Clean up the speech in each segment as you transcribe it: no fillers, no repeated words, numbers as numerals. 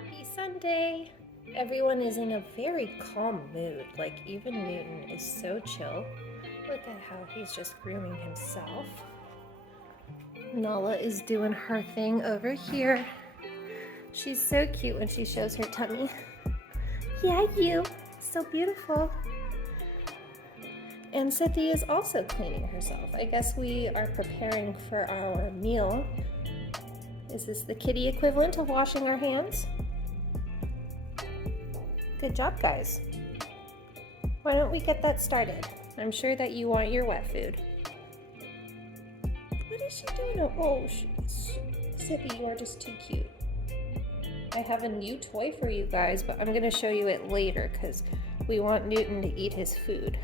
Happy Sunday! Everyone is in a very calm mood, like even Newton is so chill. Look at how he's just grooming himself. Nala is doing her thing over here. She's so cute when she shows her tummy. Yeah, you! So beautiful. And Sithi is also cleaning herself. I guess we are preparing for our meal. Is this the kitty equivalent of washing our hands? Good job, guys. Why don't we get that started? I'm sure that you want your wet food. What is she doing? Oh, Sippy, you are just too cute. I have a new toy for you guys, but I'm going to show you it later because we want Newton to eat his food.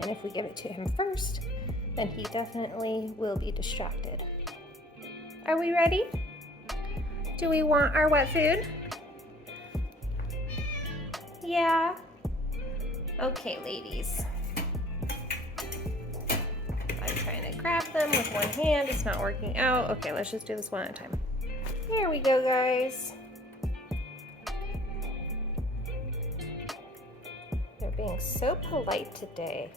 And if we give it to him first, then he definitely will be distracted. Are we ready? Do we want our wet food? Yeah. Okay, ladies. I'm trying to grab them with one hand. It's not working out. Okay, let's just do this one at a time. There we go, guys. They're being so polite today.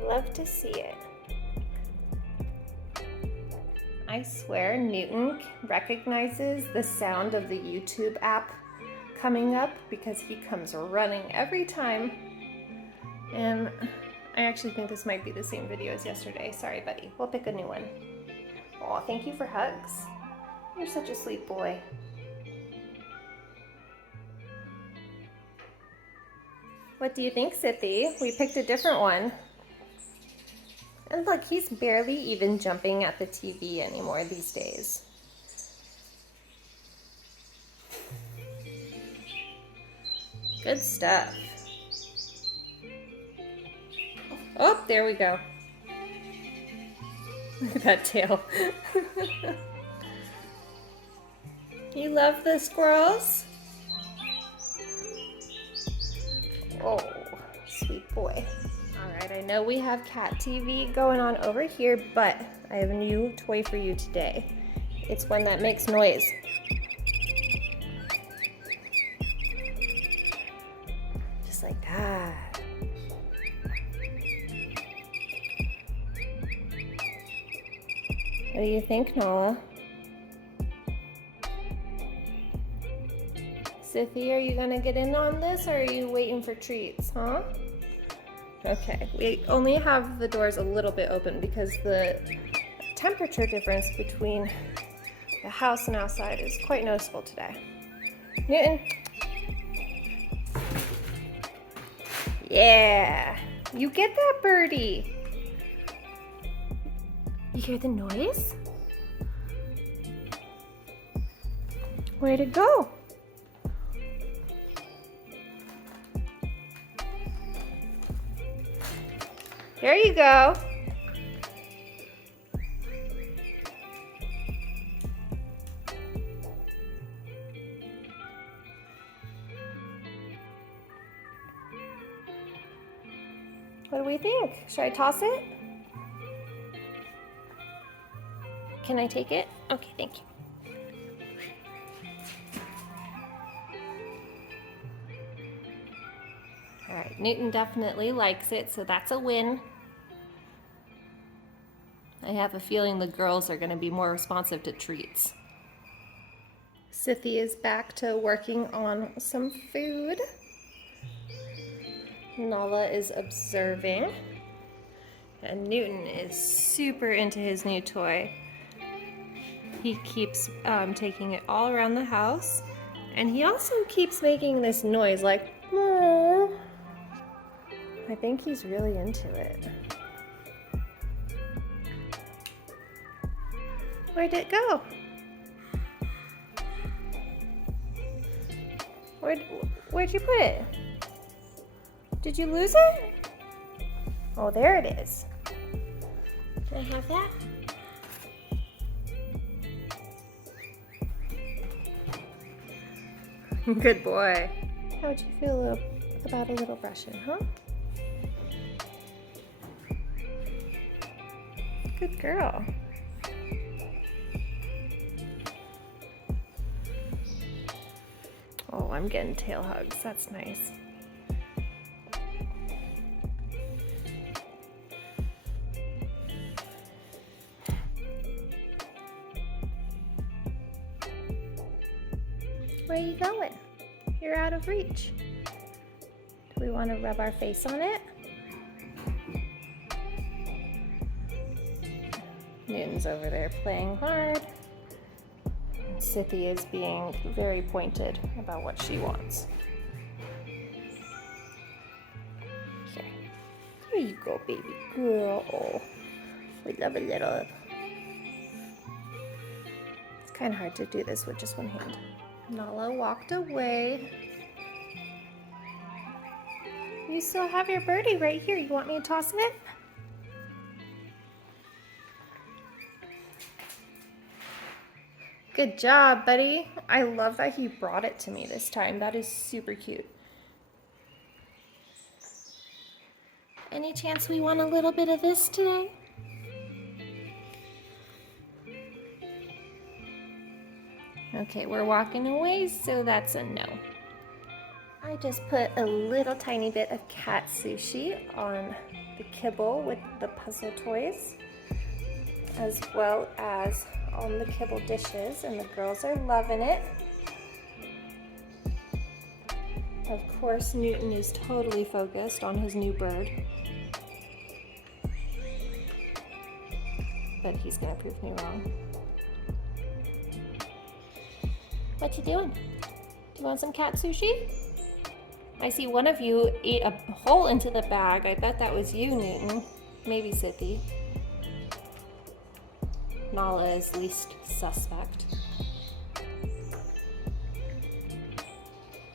Love to see it. I swear Newton recognizes the sound of the YouTube app coming up because he comes running every time. And I actually think this might be the same video as yesterday. Sorry, buddy. We'll pick a new one. Aw, thank you for hugs. You're such a sweet boy. What do you think, Sithi? We picked a different one. And look, he's barely even jumping at the TV anymore these days. Good stuff. Oh, there we go. Look at that tail. You love the squirrels? Oh, sweet boy. All right, I know we have cat TV going on over here, but I have a new toy for you today. It's one that makes noise. Just like that. What do you think, Nala? Sithi, are you gonna get in on this, or are you waiting for treats, huh? Okay, we only have the doors a little bit open because the temperature difference between the house and outside is quite noticeable today. Newton. Yeah, you get that, birdie. You hear the noise? Where'd it go? There you go. What do we think? Should I toss it? Can I take it? Okay, thank you. All right, Newton definitely likes it, so that's a win. I have a feeling the girls are going to be more responsive to treats. Sithi is back to working on some food. Nala is observing. And Newton is super into his new toy. He keeps taking it all around the house. And he also keeps making this noise like, "Meow." I think he's really into it. Where'd it go? Where'd you put it? Did you lose it? Oh, there it is. Can I have that? Good boy. How would you feel about a little brushing, huh? Good girl. I'm getting tail hugs. That's nice. Where are you going? You're out of reach. Do we want to rub our face on it? Newton's over there playing hard. Scythia is being very pointed about what she wants. Here. There you go, baby girl. Oh, we love a little. It's kind of hard to do this with just one hand. Nala walked away. You still have your birdie right here. You want me to toss it? Good job, buddy. I love that he brought it to me this time. That is super cute. Any chance we want a little bit of this today? Okay, we're walking away, so that's a no. I just put a little tiny bit of cat sushi on the kibble with the puzzle toys, as well as on the kibble dishes, and the girls are loving it. Of course, Newton is totally focused on his new bird, but he's gonna prove me wrong. What you doing? Do you want some cat sushi? I see one of you ate a hole into the bag. I bet that was you, Newton. Maybe Scythia. Nala is least suspect.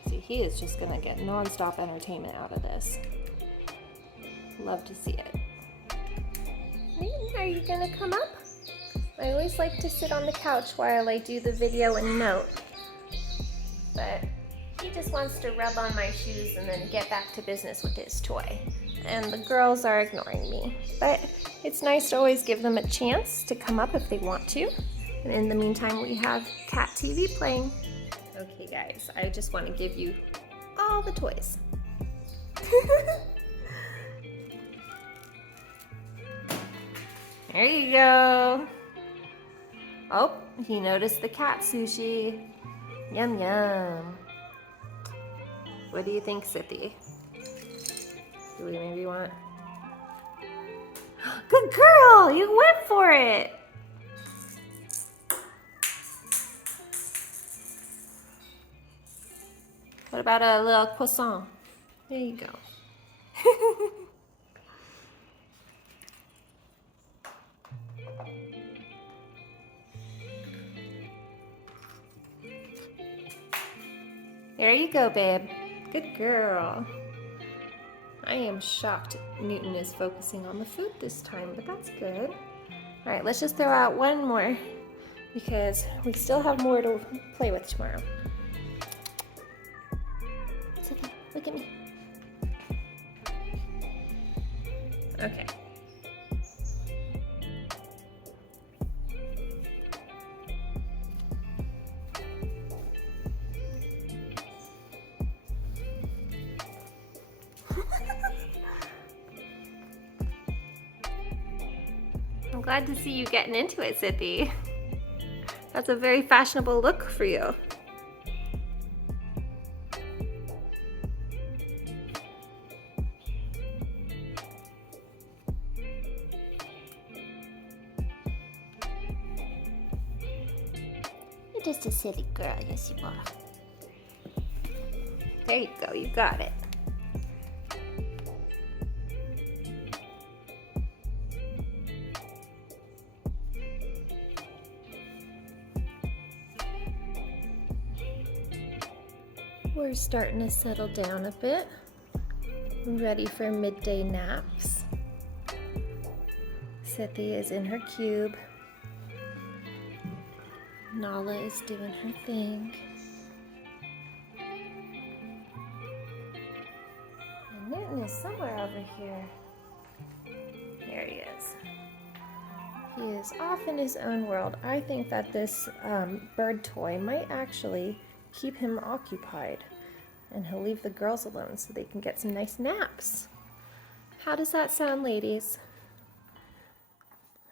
See, he is just gonna get non-stop entertainment out of this. Love to see it. Newton, are you gonna come up? I always like to sit on the couch while I do the video and note. But he just wants to rub on my shoes and then get back to business with his toy. And the girls are ignoring me. But it's nice to always give them a chance to come up if they want to. And in the meantime, we have Cat TV playing. Okay, guys, I just want to give you all the toys. There you go. Oh, he noticed the cat sushi. Yum, yum. What do you think, Scythia? Do we maybe want... Good girl! You went for it! What about a little croissant? There you go. There you go, babe. Good girl. I am shocked Newton is focusing on the food this time, but that's good. All right, let's just throw out one more because we still have more to play with tomorrow. Scythia, look at me. Okay. I'm glad to see you getting into it, Scythia. That's a very fashionable look for you. You're just a silly girl, yes you are. There you go, you got it. We're starting to settle down a bit. Ready for midday naps. Scythia is in her cube. Nala is doing her thing. And Newton is somewhere over here. There he is. He is off in his own world. I think that this bird toy might actually keep him occupied. And he'll leave the girls alone so they can get some nice naps. How does that sound, ladies?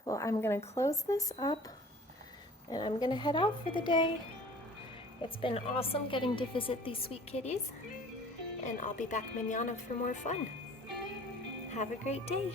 Well, I'm gonna close this up and I'm gonna head out for the day. It's been awesome getting to visit these sweet kitties, and I'll be back mañana for more fun. Have a great day.